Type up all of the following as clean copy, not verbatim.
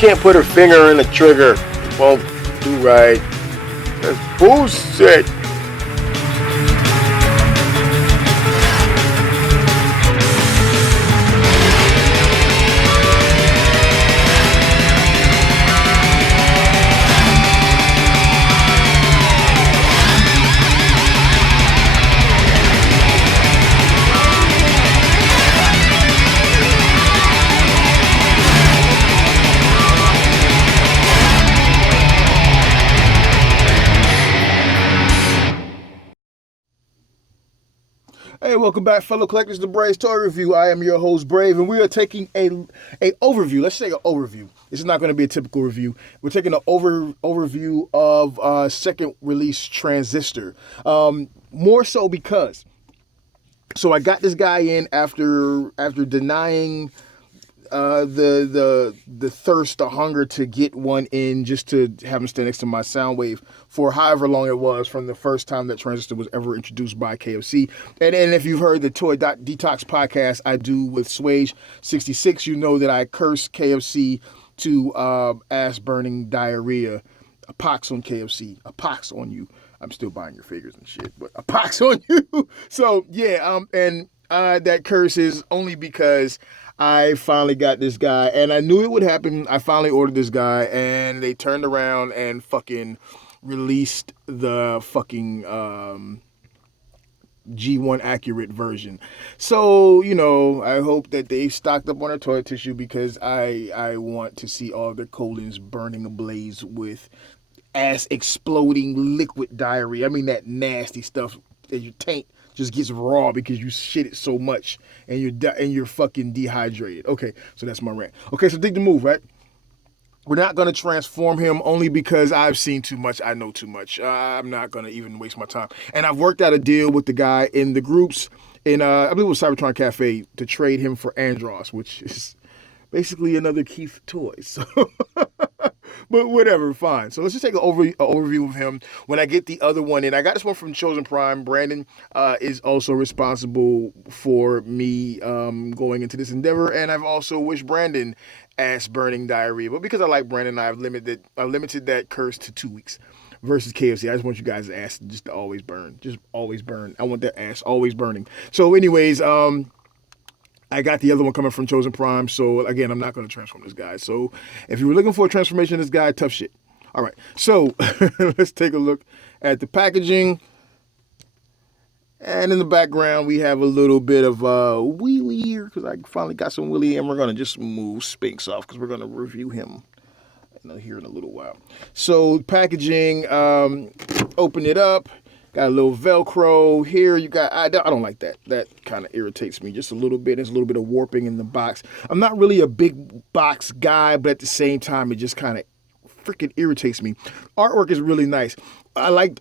can't put her finger in the trigger. It won't do right. That's bullshit. Hey, welcome back, fellow collectors, to Brave's Toy Review. I am your host, Brave, and we are taking a overview. Let's take an overview. This is not going to be a typical review. We're taking an overview of second release Transistor. More so because, so I got this guy in after denying the thirst, the hunger to get one in, just to have him stand next to my Soundwave for however long it was from the first time that Transistor was ever introduced by KFC. And if you've heard the Toy Detox podcast I do with Swage66, you know that I curse KFC to ass burning diarrhea. A pox on KFC, a pox on you. I'm still buying your figures and shit, but a pox on you. So yeah, that curse is only because I finally got this guy, and I knew it would happen. I finally ordered this guy, and they turned around and fucking released the fucking G1 accurate version. So, you know, I hope that they stocked up on their toilet tissue, because I want to see all their colons burning ablaze with ass exploding liquid diarrhea. I mean, that nasty stuff that your taint just gets raw because you shit it so much and you're fucking dehydrated. Okay, so that's my rant. Okay, so dig the move, right? We're not going to transform him only because I've seen too much. I know too much. I'm not going to even waste my time. And I've worked out a deal with the guy in the groups in, I believe it was Cybertron Cafe, to trade him for Andros, which is basically another Keith toy. So, but whatever, fine. So let's just take an overview of him. When I get the other one in, I got this one from Chosen Prime. Brandon is also responsible for me going into this endeavor, and I've also wished Brandon ass burning diarrhea. But because I like Brandon, I limited that curse to 2 weeks versus KFC. I just want you guys' ass just to always burn. Just always burn. I want that ass always burning. So anyways, I got the other one coming from Chosen Prime, so again, I'm not going to transform this guy. So if you were looking for a transformation of this guy, tough shit. All right, so let's take a look at the packaging. And in the background, we have a little bit of wheelie here, because I finally got some wheelie, and we're going to just move Spinks off, because we're going to review him here in a little while. So packaging, open it up. Got a little Velcro here. You got, I don't like that. That kind of irritates me just a little bit. There's a little bit of warping in the box. I'm not really a big box guy, but at the same time, it just kind of freaking irritates me. Artwork is really nice. I like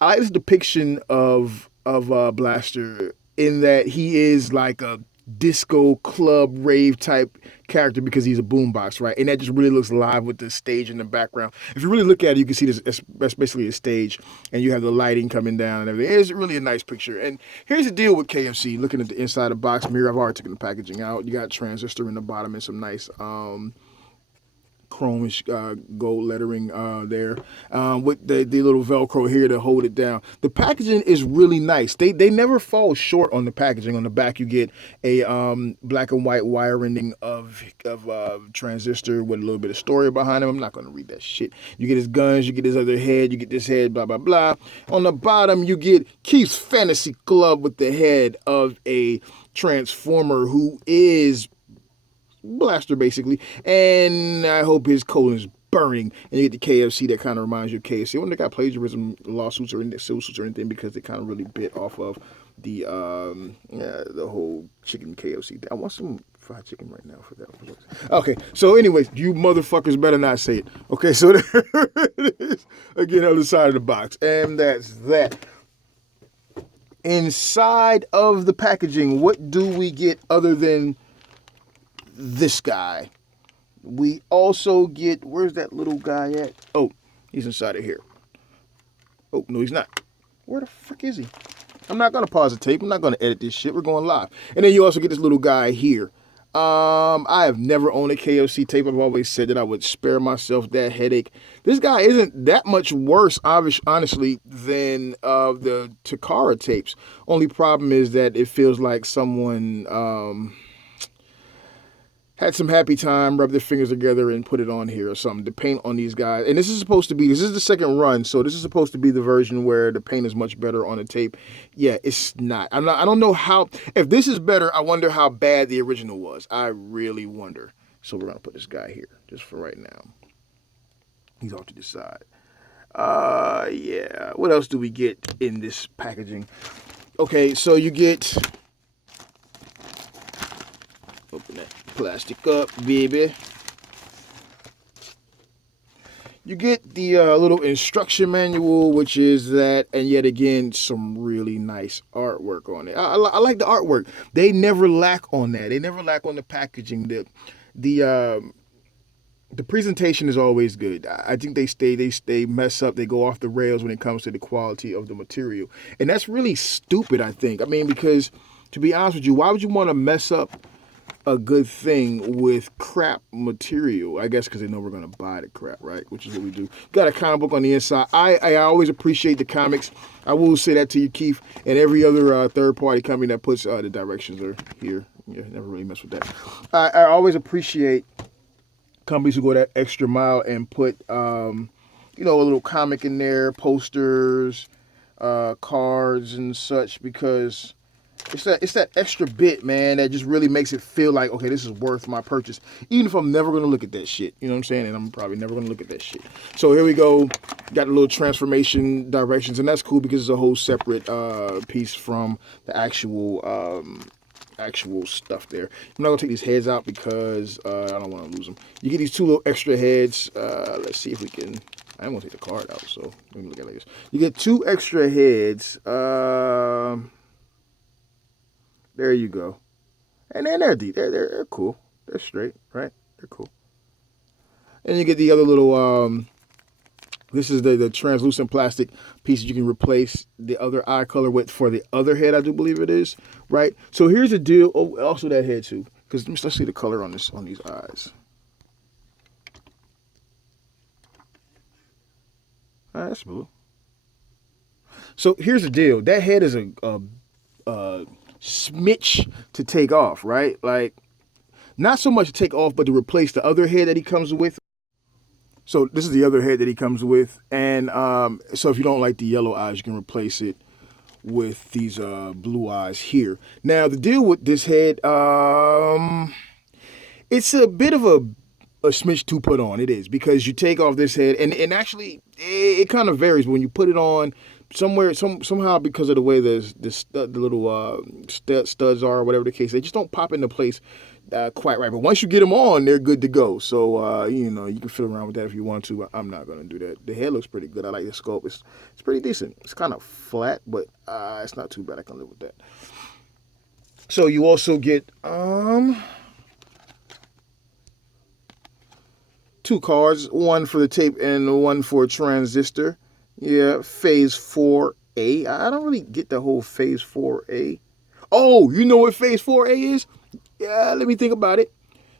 this depiction of Blaster, in that he is like a disco club rave type character because he's a boombox, right? And that just really looks live with the stage in the background. If you really look at it, you can see this, that's basically a stage, and you have the lighting coming down and everything. It's really a nice picture. And here's the deal with KFC. Looking at the inside of the box mirror, I've already taken the packaging out. You got Transistor in the bottom and some nice chromish gold lettering there with the little Velcro here to hold it down. The packaging is really nice. They never fall short on the packaging. On the back, you get a black and white wire ending of Transistor with a little bit of story behind him. I'm not going to read that shit. You get his guns, you get his other head, you get this head, blah, blah, blah. On the bottom, you get Keith's fantasy glove with the head of a Transformer who is Blaster, basically, and I hope his colon is burning. And you get the KFC that kind of reminds you of KFC. I wonder if they got plagiarism lawsuits or suits or anything, because they kind of really bit off of the whole chicken KFC. I want some fried chicken right now for that. Okay, so anyways, you motherfuckers better not say it. Okay, so there it is. Again, other side of the box, and that's that. Inside of the packaging, what do we get other than this guy? We also get, where's that little guy at? Oh, he's inside of here. Oh, no, he's not. Where the frick is he? I'm not going to pause the tape. I'm not going to edit this shit. We're going live. And then you also get this little guy here. I have never owned a KFC tape. I've always said that I would spare myself that headache. This guy isn't that much worse, honestly, than the Takara tapes. Only problem is that it feels like someone had some happy time, rubbed their fingers together, and put it on here or something. The paint on these guys, and this is the second run, so this is supposed to be the version where the paint is much better on the tape. Yeah, it's not. I don't know how. If this is better, I wonder how bad the original was. I really wonder. So we're gonna put this guy here just for right now. He's off to the side. Yeah. What else do we get in this packaging? Okay, so you get. Open that plastic up, baby. You get the little instruction manual, which is that, and yet again, some really nice artwork on it. I like the artwork. They never lack on that. They never lack on the packaging. The presentation is always good. I think they mess up. They go off the rails when it comes to the quality of the material, and that's really stupid. I think. I mean, because to be honest with you, why would you want to mess up a good thing with crap material? I guess because they know we're gonna buy the crap, right? Which is what we do. Got a comic book on the inside. I always appreciate the comics. I will say that to you, Keith, and every other third party company that puts the directions are here. Yeah, never really mess with that. I always appreciate companies who go that extra mile and put a little comic in there, posters, cards and such, because it's that extra bit, man, that just really makes it feel like, okay, this is worth my purchase, even if I'm never going to look at that shit. You know what I'm saying? And I'm probably never going to look at that shit. So here we go. Got a little transformation directions, and that's cool because it's a whole separate piece from the actual stuff there. I'm not going to take these heads out because I don't want to lose them. You get these two little extra heads. Let's see if we can... I don't want to take the card out, so let me look at it like this. You get two extra heads. There you go. And then they're deep. They're cool. They're straight, right? They're cool. And you get the other little, this is the translucent plastic piece you can replace the other eye color with for the other head, I do believe it is, right? So here's the deal. Oh, also that head too. Because let's see the color on these eyes. That's blue. So here's the deal. That head is a smidge to take off, right? Like, not so much to take off, but to replace the other head that he comes with. So this is the other head that he comes with, and so if you don't like the yellow eyes, you can replace it with these blue eyes here. Now the deal with this head, it's a bit of a smidge to put on. It is, because you take off this head, and actually it kind of varies, but when you put it on somehow, because of the way the little studs are, or whatever the case, they just don't pop into place quite right. But once you get them on, they're good to go. So you can fiddle around with that if you want to, but I'm not going to do that. The head looks pretty good. I like the sculpt. It's pretty decent. It's kind of flat, but it's not too bad. I can live with that. So you also get two cards, one for the tape and one for Transistor. Yeah, Phase 4A. I don't really get the whole Phase 4A. Oh, you know what Phase 4A is? Yeah, let me think about it.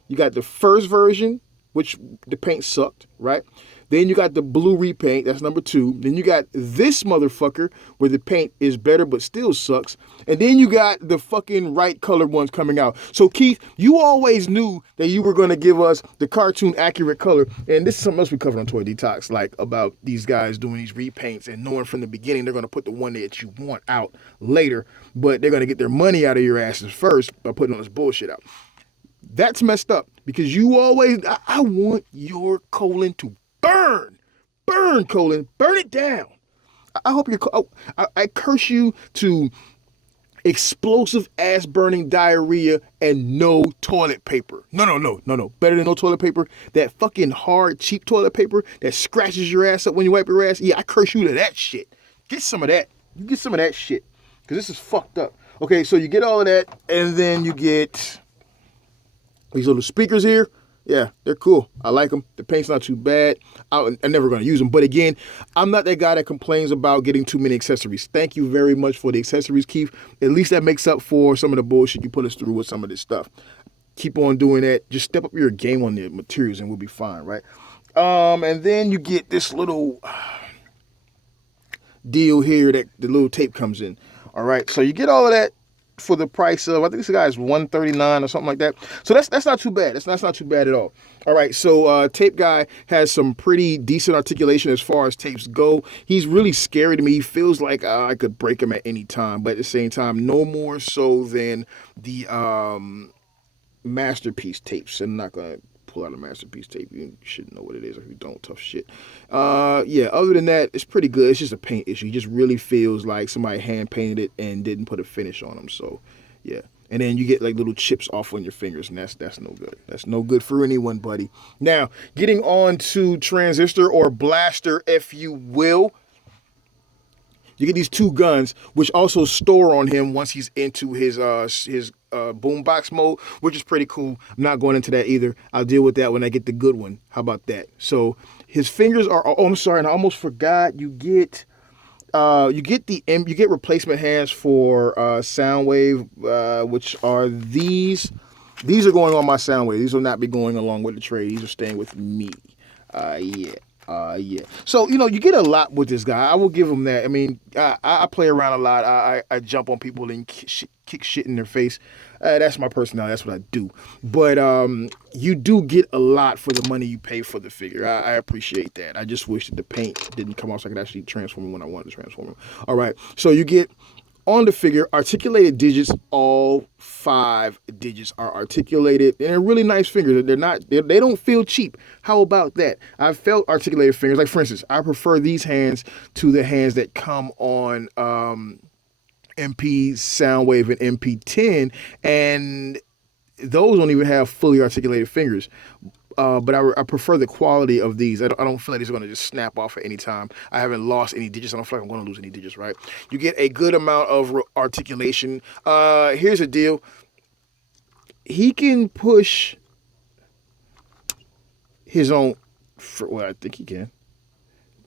You got the first version, which the paint sucked, right? Then you got the blue repaint, that's number 2. Then you got this motherfucker where the paint is better but still sucks. And then you got the fucking right colored ones coming out. So Keith, you always knew that you were going to give us the cartoon accurate color. And this is something else we covered on Toy Detox, like about these guys doing these repaints and knowing from the beginning they're going to put the one that you want out later, but they're going to get their money out of your asses first by putting all this bullshit out. That's messed up, because you always, I want your colon to burn, colon, burn it down. I hope I curse you to explosive ass burning diarrhea and no toilet paper. No. Better than no toilet paper. That fucking hard, cheap toilet paper that scratches your ass up when you wipe your ass. Yeah, I curse you to that shit. Get some of that. You get some of that shit, because this is fucked up. Okay, so you get all of that, and then you get these little speakers here. Yeah, they're cool. I like them. The paint's not too bad. I'm never going to use them. But again, I'm not that guy that complains about getting too many accessories. Thank you very much for the accessories, Keith. At least that makes up for some of the bullshit you put us through with some of this stuff. keep on doing that. Just step up your game on the materials and we'll be fine, right? And then you get this little deal here that the little tape comes in. All right, so you get all of that for the price of, I think this guy is $139 or something like that. So that's not too bad. That's not too bad at all. All right, so Tape Guy has some pretty decent articulation as far as tapes go. He's really scary to me. He feels like I could break him at any time, but at the same time, no more so than the Masterpiece tapes. I'm not gonna pull out a Masterpiece tape. You should know what it is. If you don't, tough shit. Yeah, other than that, it's pretty good. It's just a paint issue. He just really feels like somebody hand painted it and didn't put a finish on him. So, yeah. And then you get like little chips off on your fingers, and that's no good. That's no good for anyone, buddy. Now, getting on to Transistor or Blaster, if you will. You get these two guns, which also store on him once he's into his boombox mode, which is pretty cool. I'm not going into that either. I'll deal with that when I get the good one. How about that? So his fingers are. Oh, I'm sorry, and I almost forgot. You get replacement hands for Soundwave, which are these. These are going on my Soundwave. These will not be going along with the trade. These are staying with me. Yeah. So, you get a lot with this guy. I will give him that. I mean, I play around a lot. I jump on people and kick shit in their face. That's my personality. That's what I do. But you do get a lot for the money you pay for the figure. I appreciate that. I just wish that the paint didn't come off so I could actually transform him when I wanted to transform him. All right. So you get on the figure articulated digits. All 5 digits are articulated, and they're really nice fingers. They don't feel cheap. How about that? I've felt articulated fingers. Like, for instance, I prefer these hands to the hands that come on MP Soundwave and MP10, and those don't even have fully articulated fingers. But I prefer the quality of these. I don't feel like these are going to just snap off at any time. I haven't lost any digits. I don't feel like I'm going to lose any digits, right? You get a good amount of articulation. Here's the deal. He can push his own... Well, I think he can.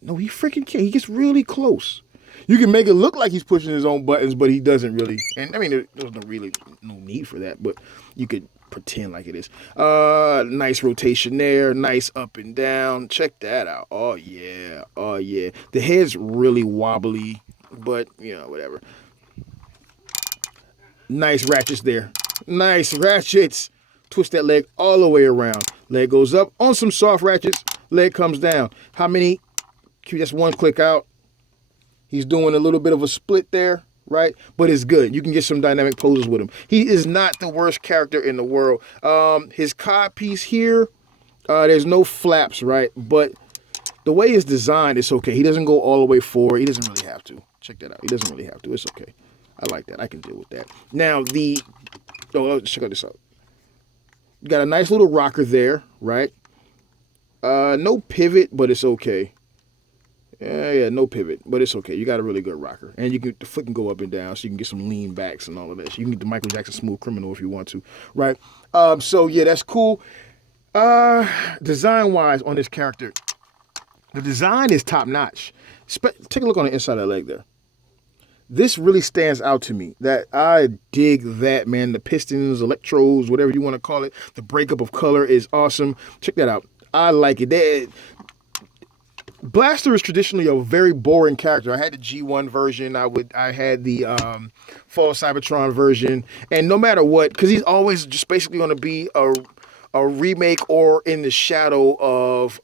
No, he freaking can't. He gets really close. You can make it look like he's pushing his own buttons, but he doesn't really. And I mean, there's no need for that, but you could pretend like it is. Nice rotation there, nice up and down. Check that out. Oh yeah. The head's really wobbly, but whatever. Nice ratchets there. Nice ratchets. Twist that leg all the way around. Leg goes up on some soft ratchets. Leg comes down. How many? Just one click out. He's doing a little bit of a split there, right? But it's good. You can get some dynamic poses with him. He is not the worst character in the world. His cod piece here, there's no flaps, right? But the way it's designed, it's okay. He doesn't go all the way forward. He doesn't really have to. Check that out. He doesn't really have to. It's okay. I like that. I can deal with that. Now, check out this out. You got a nice little rocker there, right? No pivot, but it's okay. Yeah, no pivot, but it's okay. You got a really good rocker. And the foot can go up and down, so you can get some lean backs and all of that. So you can get the Michael Jackson Smooth Criminal if you want to, right? So, yeah, that's cool. Design-wise on this character, the design is top-notch. Take a look on the inside of that leg there. This really stands out to me. That I dig that, man. The pistons, electrodes, whatever you want to call it. The breakup of color is awesome. Check that out. I like it. Blaster is traditionally a very boring character. I had the G1 version. I had the Fall Cybertron version, and no matter what, because he's always just basically going to be a remake or in the shadow of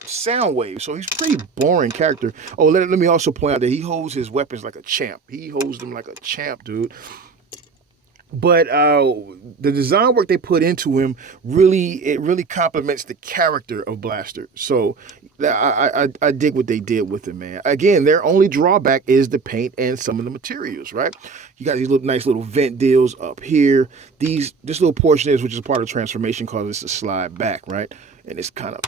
Soundwave. So he's a pretty boring character. Oh, let me also point out that he holds his weapons like a champ. He holds them like a champ, dude. But the design work they put into him really complements the character of Blaster. So I dig what they did with him, man. Again, their only drawback is the paint and some of the materials, right? You got these nice little vent deals up here. This little portion is, which is a part of transformation, causes this to slide back, right? And it's kind of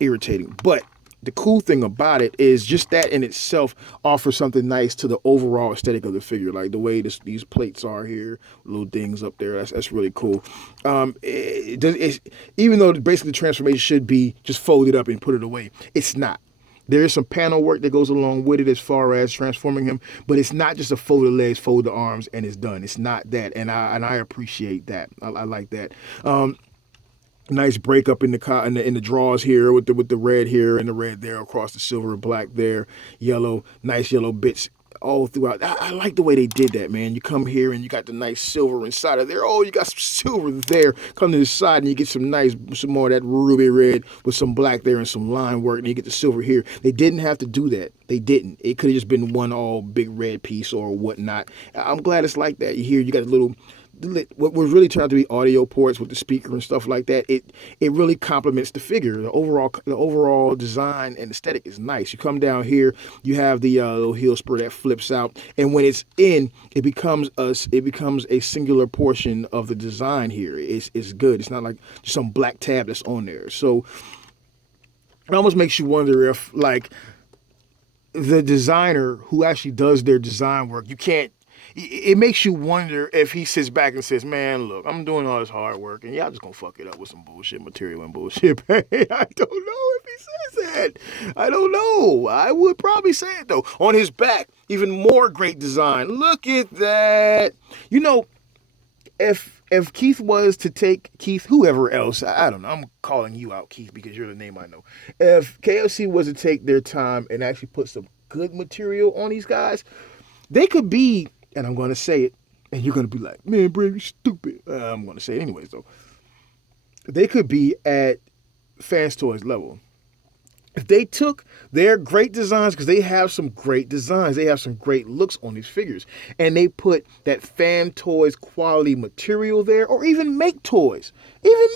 irritating. But the cool thing about it is just that in itself offers something nice to the overall aesthetic of the figure, like the way these plates are here, little dings up there. That's really cool. Even though basically the transformation should be just folded up and put it away, it's not. There is some panel work that goes along with it as far as transforming him, but it's not just a fold the legs, fold the arms, and it's done. It's not that, and I appreciate that. I like that. Nice breakup in the draws here with the red here and the red there across the silver and black there, yellow, nice yellow bits all throughout. I like the way they did that, man. You come here and you got the nice silver inside of there. Oh, you got some silver there. Come to the side and you get some more of that ruby red with some black there and some line work, and you get the silver here. They didn't have to do that. They didn't. It could have just been one all big red piece or whatnot. I'm glad it's like that. You got a little. What was really turned out to be audio ports with the speaker and stuff like that, it really complements the figure. The overall design and aesthetic is nice. You come down here, you have the little heel spur that flips out, and when it's in, it becomes a singular portion of the design here. It's good. It's not like just some black tab that's on there. So it almost makes you wonder if, like, the designer who actually does their design work, it makes you wonder if he sits back and says, man, look, I'm doing all this hard work and y'all just gonna fuck it up with some bullshit material and bullshit. I don't know if he says that. I don't know. I would probably say it though. On his back, even more great design. Look at that. You know, if Keith was to take whoever else, I don't know, I'm calling you out, Keith, because you're the name I know. If KFC was to take their time and actually put some good material on these guys, they could be, and I'm going to say it, and you're going to be like, man, Brave, you stupid. I'm going to say it anyways, though. They could be at Fans Toys level. If they took their great designs, because they have some great designs, they have some great looks on these figures, and they put that Fan Toys quality material there, or even Make Toys. Maybe even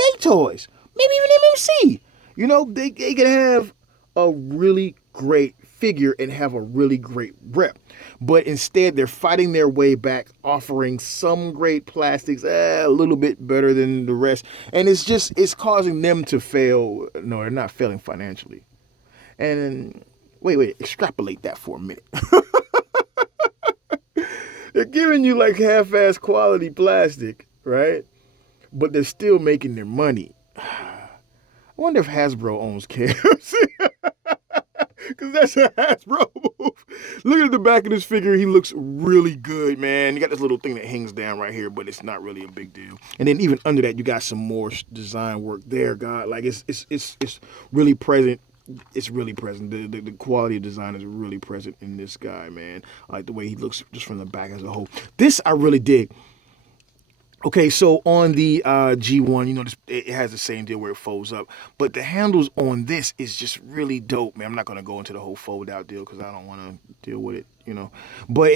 MMC. You know, they can have a really great figure and have a really great rep. But instead, they're fighting their way back, offering some great plastics, a little bit better than the rest. And it's causing them to fail. No, they're not failing financially. And wait, extrapolate that for a minute. They're giving you like half-ass quality plastic, right? But they're still making their money. I wonder if Hasbro owns KFC. Because that's a Hasbro move. Look at the back of this figure. He looks really good, man. You got this little thing that hangs down right here, but it's not really a big deal. And then even under that, you got some more design work there, God. Like, it's really present. It's really present. The quality of design is really present in this guy, man. I like the way he looks just from the back as a whole. This I really dig. Okay, so on the G1, you know, it has the same deal where it folds up. But the handles on this is just really dope, man. I'm not going to go into the whole fold-out deal because I don't want to deal with it, you know. But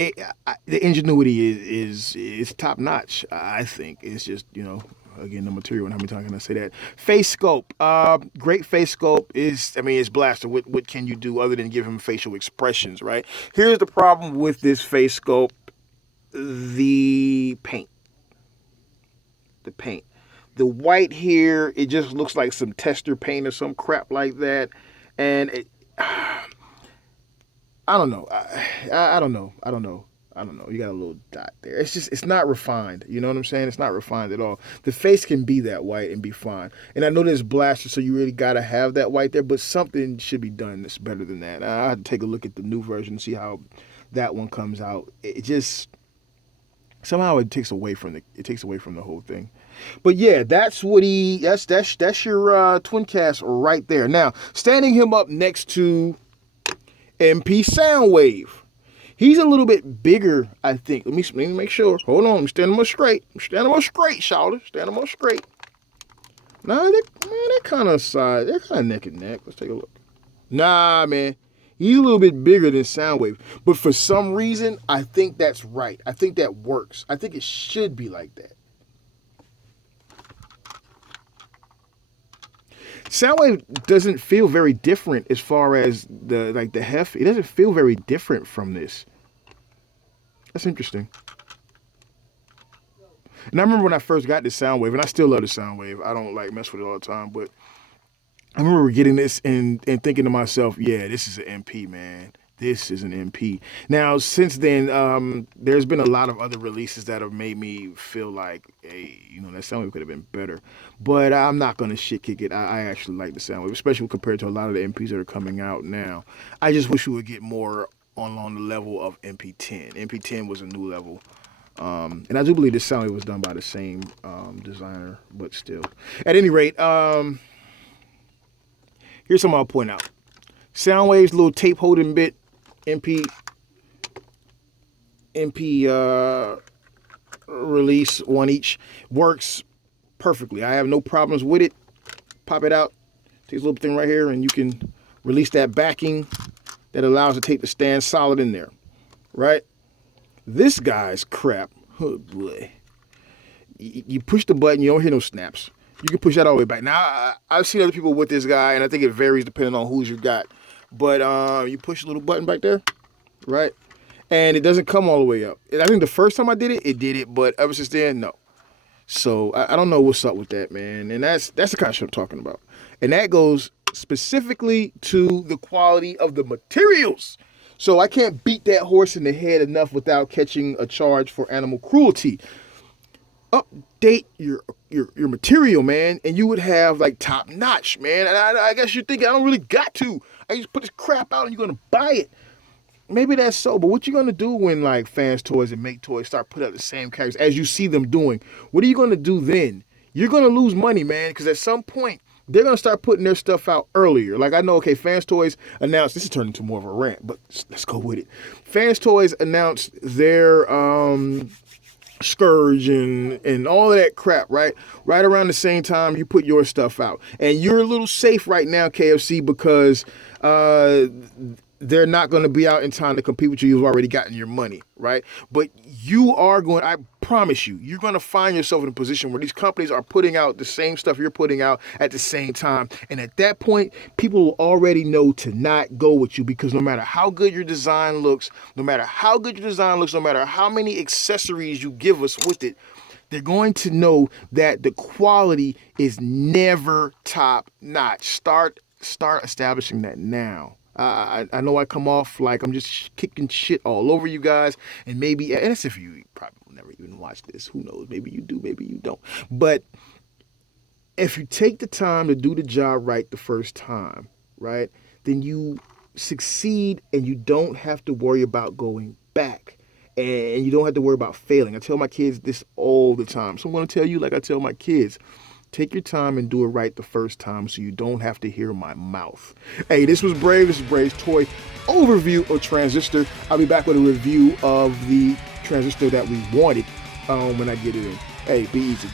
the ingenuity is top-notch, I think. It's just, you know, again, the material, and how many times can I say that? Face sculpt. Great face sculpt it's blaster. What can you do other than give him facial expressions, right? Here's the problem with this face sculpt. The paint. The white here, it just looks like some tester paint or some crap like that. And I don't know. I don't know. You got a little dot there. It's not refined. You know what I'm saying? It's not refined at all. The face can be that white and be fine. And I know there's blaster, so you really got to have that white there, but something should be done that's better than that. I have to take a look at the new version and see how that one comes out. It just, somehow it takes away from the whole thing. But yeah, that's your Twincast right there. Now, standing him up next to MP Soundwave. He's a little bit bigger, I think. Let me make sure. Hold on, I'm standing up straight. Shawty. Stand him up straight. Nah, they're kind of size. They're kind of neck and neck. Let's take a look. Nah, man. He's a little bit bigger than Soundwave. But for some reason, I think that's right. I think that works. I think it should be like that. Soundwave doesn't feel very different as far as the heft. It doesn't feel very different from this. That's interesting. And I remember when I first got this Soundwave, and I still love the Soundwave. I don't mess with it all the time, but I remember getting this and thinking to myself, yeah, this is an MP, man. this is an MP. Now, since then, there's been a lot of other releases that have made me feel like, hey, that Soundwave could have been better. But I'm not going to shit kick it. I actually like the Soundwave, especially compared to a lot of the MPs that are coming out now. I just wish we would get more along the level of MP10. MP10 was a new level. And I do believe this Soundwave was done by the same designer, but still. At any rate, here's something I'll point out. Soundwave's little tape holding bit, MP release, one each, works perfectly. I have no problems with it. Pop it out, take this little thing right here, and you can release that backing that allows the tape to stand solid in there, right? This guy's crap, oh boy. You push the button, you don't hear no snaps. You can push that all the way back. Now, I've seen other people with this guy, and I think it varies depending on who's you got. But you push a little button back there, right? And it doesn't come all the way up. And I think the first time I did it did it, but ever since then, no. So I don't know what's up with that, man. And that's the kind of shit I'm talking about. And that goes specifically to the quality of the materials. So I can't beat that horse in the head enough without catching a charge for animal cruelty. Update your material, man, and you would have like top notch, man. And I guess you're thinking I don't really got to. I just put this crap out and you're gonna buy it. Maybe that's so, but what you gonna do when like Fans Toys and Make Toys start putting out the same characters as you see them doing? What are you gonna do then? You're gonna lose money, man, because at some point they're gonna start putting their stuff out earlier. Like I know, okay, Fans Toys announced, this is turning into more of a rant, but let's go with it. Fans Toys announced their Scourge and all of that crap, right around the same time you put your stuff out, and you're a little safe right now, KFC, because they're not going to be out in time to compete with you. You've already gotten your money, right? But you are going, I promise you're going to find yourself in a position where these companies are putting out the same stuff you're putting out at the same time. And at that point, people will already know to not go with you, because no matter how good your design looks, no matter how many accessories you give us with it, they're going to know that the quality is never top notch. Start establishing that now. I know I come off like I'm just kicking shit all over you guys, and maybe, and that's if you probably will never even watch this. Who knows? Maybe you do, maybe you don't. But if you take the time to do the job right the first time, right, then you succeed and you don't have to worry about going back. And you don't have to worry about failing. I tell my kids this all the time. So I'm going to tell you like I tell my kids. Take your time and do it right the first time so you don't have to hear my mouth. Hey, this was Brave. This is Brave's toy overview of Transistor. I'll be back with a review of the Transistor that we wanted when I get it in. Hey, be easy.